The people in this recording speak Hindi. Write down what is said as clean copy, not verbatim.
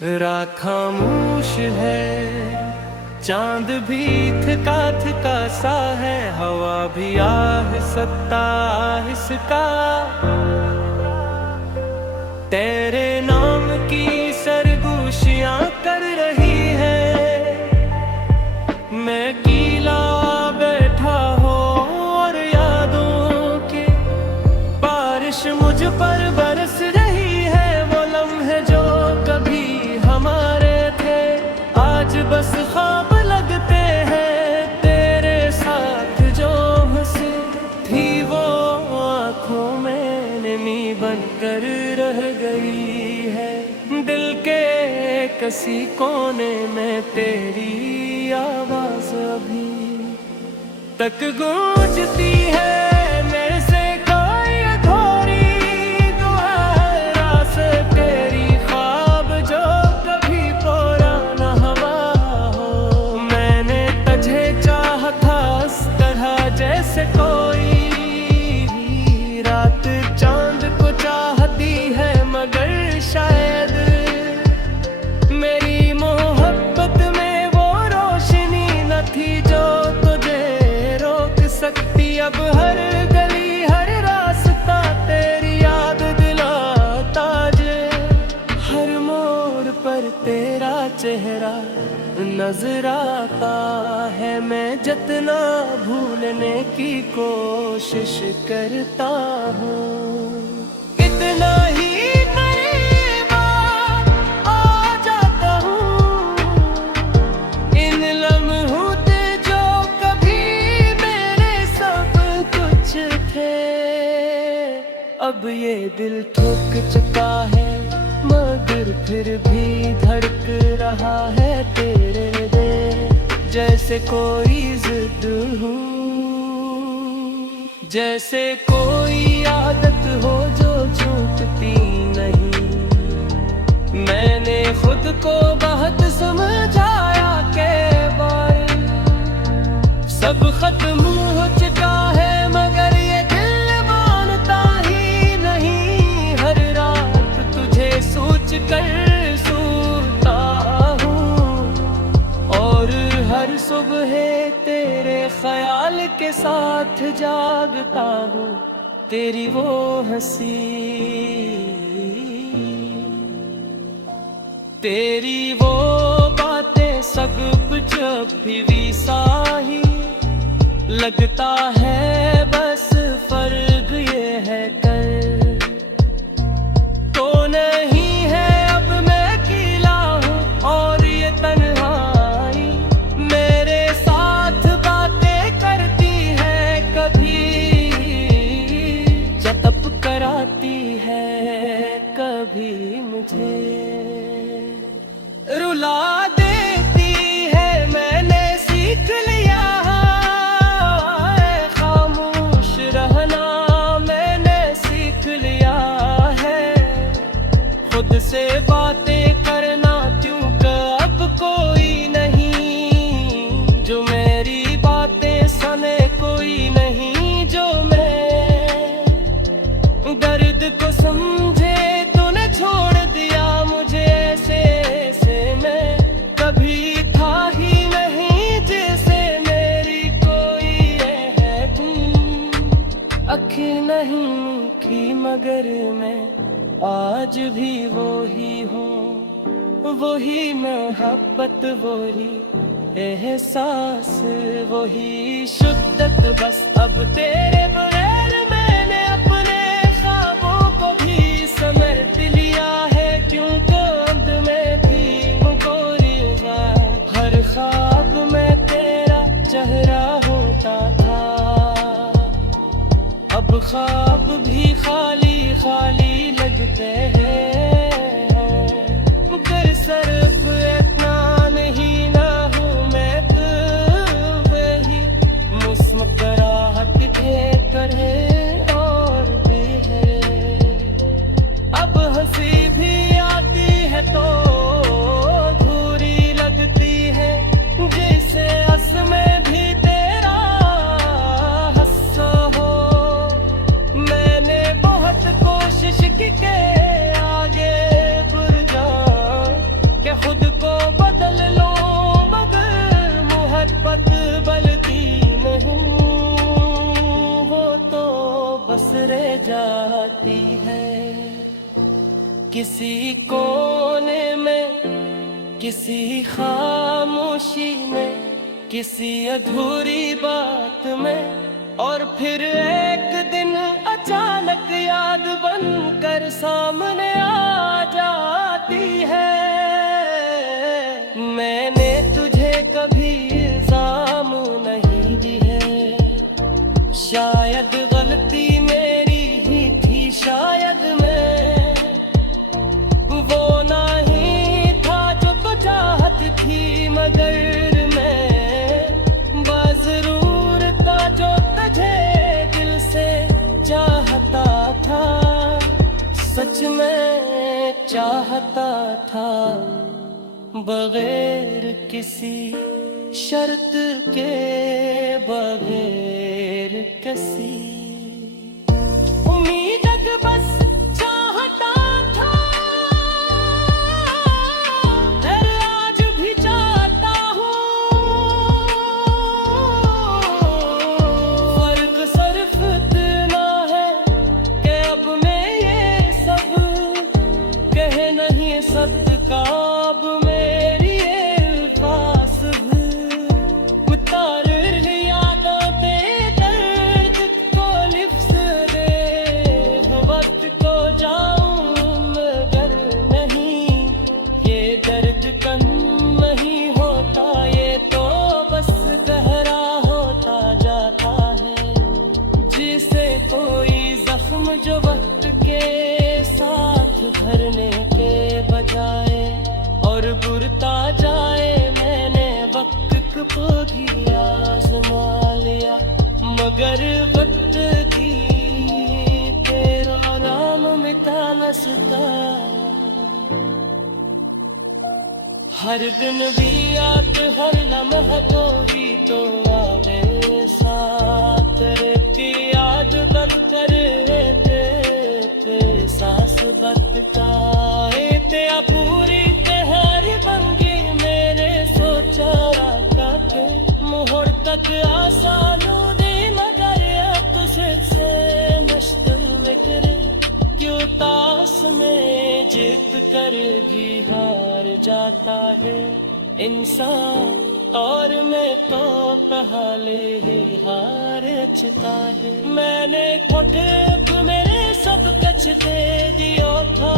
रात खामोश है, चांद भी थका थका सा है, हवा भी आहिस्ता आहिस्ता तेरे नाम की सरगोशियां कर रही है। मैं अकेला बैठा हो और यादों की बारिश मुझ पर बरस रही है। वो लम्हे जो कभी हमारे थे आज बस ख्वाब लगते हैं। तेरे साथ जो हंसी थी वो आँखों में नमी बनकर रह गई है। दिल के किसी कोने में तेरी आवाज अभी तक गूंजती है। मेरे से कोई अधूरी दुआ रास तेरी ख्वाब जो कभी पुराना हवा हो। मैंने तुझे चाहा था इस तरह जैसे कोई रात चांद को चाहती है, मगर शायद मेरी मोहब्बत में वो रोशनी न थी जो तुझे रोक सकती। अब हर गली हर रास्ता तेरी याद दिलाता जे, हर मोड़ पर तेरा चेहरा नजर आता है। मैं जितना भूलने की कोशिश करता हूँ इतना ही करीब आ जाता हूँ। इन लम्हों से जो कभी मेरे सब कुछ थे, अब ये दिल ठुक चुका है मगर फिर भी धड़क रहा है तेरे दे जैसे कोई जिद हूँ। जैसे कोई आदत हो जो छूटती नहीं। मैंने खुद को बहुत समझाया के बार सब खत्म हो चुका है, मगर ये दिल मानता ही नहीं। हर रात तुझे सोच कर सोता हूँ और हर सुबह तेरे ख्याल के साथ जागता हूँ। तेरी वो हंसी, तेरी वो बातें सब कुछ अभी सा ही लगता है। बस फर्क ये है कर तो नहीं है। अब मैं अकेला हूँ और ये तन्हाई मेरे साथ बातें करती है। कभी जतप कराती है, कभी मुझे रुला देती है। मैंने सीख लिया है खामोश रहना, मैंने सीख लिया है खुद से बातें करना। क्योंकि अब कोई नहीं जो मेरी बातें सुने, कोई नहीं जो मैं दर्द को समझे। तूने छोड़ दिया मुझे ऐसे ऐसे, मैं कभी था ही नहीं जैसे मेरी कोई है तुम। आँखें नहीं मीठी मगर मैं आज भी वो ही हूँ। वही मोहब्बत वही एहसास वही शिद्दत, बस अब तेरे बगैर मैंने अपने ख्वाबों को भी समझ लिया है। क्योंकि अब मैं थी कोरी हर ख्वाब में तेरा चेहरा होता था। अब ख्वाब भी खाली खाली लगते हैं, मगर सिर्फ इतना नहीं ना हूँ मैं तो वही मुस्कुराहट के तरह और भी है। अब हंसी भी आती है तो अधूरी लगती है, जैसे में भी तेरा हंसा हो। मैंने बहुत कोशिश की के आगे किसी कोने में, किसी खामोशी में, किसी अधूरी बात में, और फिर एक दिन अचानक याद बनकर सामने आ जाती है। मैंने तुझे कभी इल्जाम नहीं दी है, शायद गलती मेरी ही थी, शायद मैं वो नहीं था जो तो चाहत थी, मगर मैं बाजरूर था जो तुझे दिल से चाहता था, सच में चाहता था, बगैर किसी शर्त के, बगैर किसी उम्मीद बस चाहता था, और आज भी चाहता हूँ। फर्क सिर्फ इतना है कि अब मैं ये सब कह नहीं सकता, अब मेरी अल्फाज भी उतार यादों पे दर्द को लिफ्ट दे, वक्त को जाऊं मगर नहीं, ये दर्द कम नहीं होता, ये तो बस गहरा होता जाता है, जिसे कोई जख्म जो वक्त के साथ भरने के बजाय और बुरता जाए, मैंने वक्त को भी आजमा लिया, मगर वक्त की तेरा नाम मिटा न सका। हर दिन भी याद, हर लम्हा को भी तो आवे साथ, रहती याद बद कर ते सांस बदताए ते पूरी तेहारी बंगी मेरे सोचा राका के मोहर तक आसानू दी, मगर तुझसे से मुश्किल करे क्यों तास में जीत कर भी हार जाता है इंसान, और मैं तो पहले ही हार चुका है। मैंने खोटे मेरे सब कछ दे दियो था,